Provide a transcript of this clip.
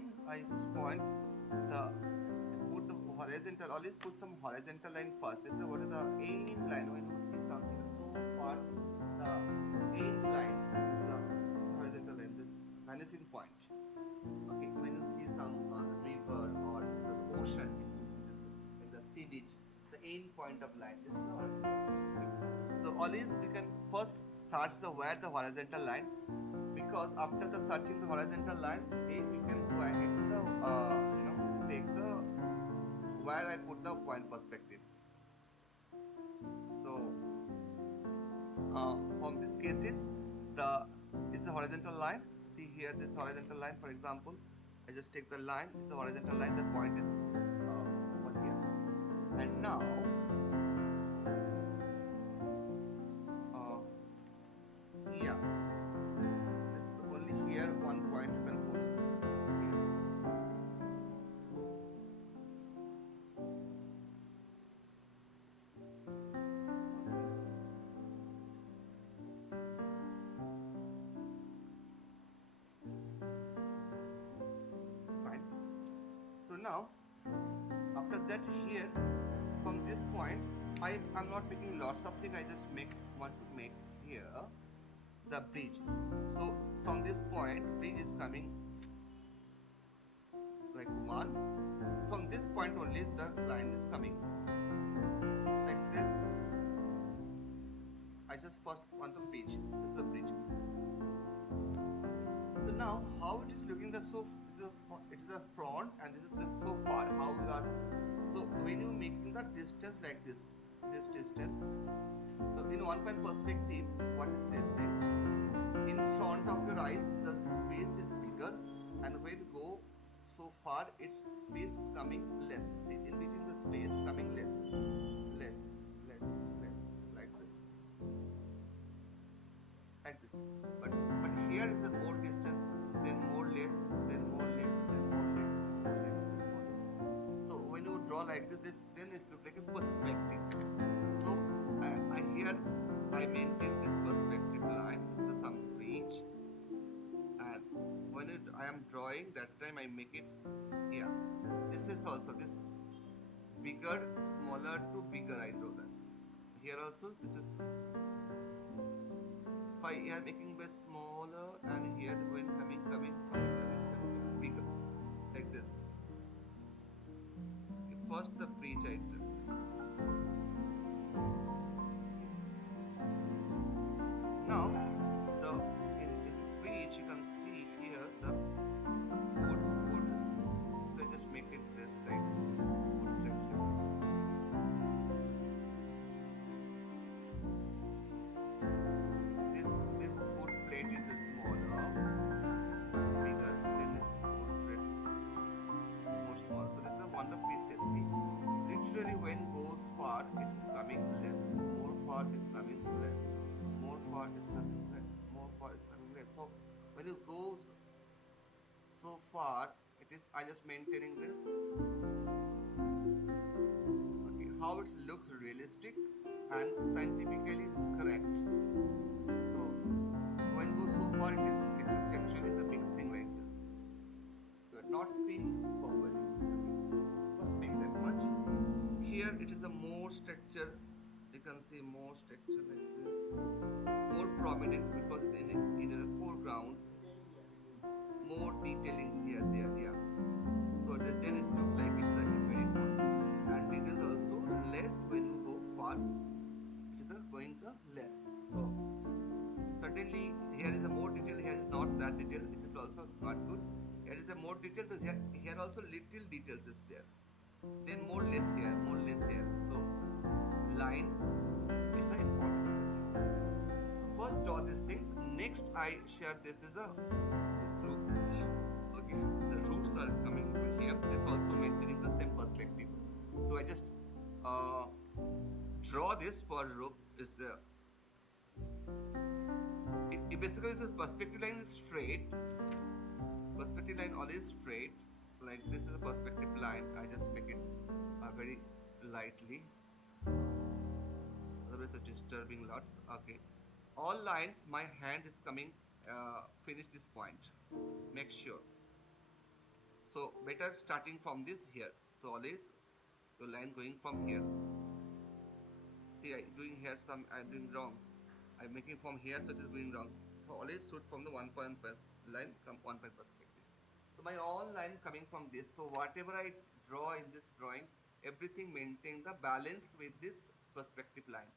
line, I just point the put the horizontal. Always put some horizontal line first. This is what is the end line. When you see something so far, the end line is a horizontal line. This vanishing point. Okay, when you see some river or the ocean, if you see this in the sea beach, the end point of line. This is the horizontal line. Okay. So always we can first search the where the horizontal line, because after the searching the horizontal line, then we can go ahead to the take the where I put the point perspective. So from these cases, the it's a horizontal line. See here, this horizontal line. For example, I just take the line. It's a horizontal line. The point is over here, and now yeah, this is only here one point you can put here. Fine. So now, after that here, from this point, I'm not making lots of things. I just want to make here the bridge. So from this point, bridge is coming like one. From this point only, the line is coming like this. I just first want a bridge. This is the bridge. So now, how it is looking? It is the front, and this is so far. How we are. So when you making the distance like this distance. So in one point perspective, what is this thing? In front of your eyes, the space is bigger, and when you go so far, its space coming less. See, in between the space coming less, like this. But here is a more distance, then more less, then more less, then more less, then more less, then more less. So when you draw like this then it looks like a perspective. So I maintain this perspective line. This is some range, and when I am drawing, that time I make it. Yeah, this is also this bigger, smaller to bigger. I draw that. Here also this is. If I am making bit smaller, and here when coming bigger, like this. Okay, first the bridge I drew. Now in this bridge you can see here the wood. So I just make it this like wood structure. This wood plate is smaller, it's bigger. Then this wood plate is more small. So this is one of the pieces. See, literally when goes far, it's coming less. More far is coming less. More far is coming less. More far is coming less. So when it goes so far, it is I just maintaining this. Okay, how it looks realistic and scientifically is correct. So when go so far, it is actually is a big thing like this. You are not seen properly. Okay, must make that much. Here it is a more structure. You can see more structure like this, more prominent because it's in a foreground. More detailings here, there, yeah. So then it looks like it's a very fun. And details also less when you go far. It is going to less. So certainly here is a more detail. Here is not that detail. It is also not good. Here is a more detail. So here also little details is there. Then more less here, more less here. So line is an important thing. So first draw these things. Next I share this is this root. Okay, the roots are coming over here. This also maintaining the same perspective. So I just draw this for root is it basically is a perspective line is straight. Perspective line always straight. Like this is a perspective line. I just make it very lightly. Otherwise, it's disturbing lots. Okay, all lines. My hand is coming. Finish this point. Make sure. So better starting from this here. So always your line going from here. See, I doing here some, I'm doing wrong. I'm making from here, so it is going wrong. So always shoot from the 1 point line, come 1 point perspective. So my all line coming from this. So whatever I draw in this drawing, everything maintain the balance with this perspective line.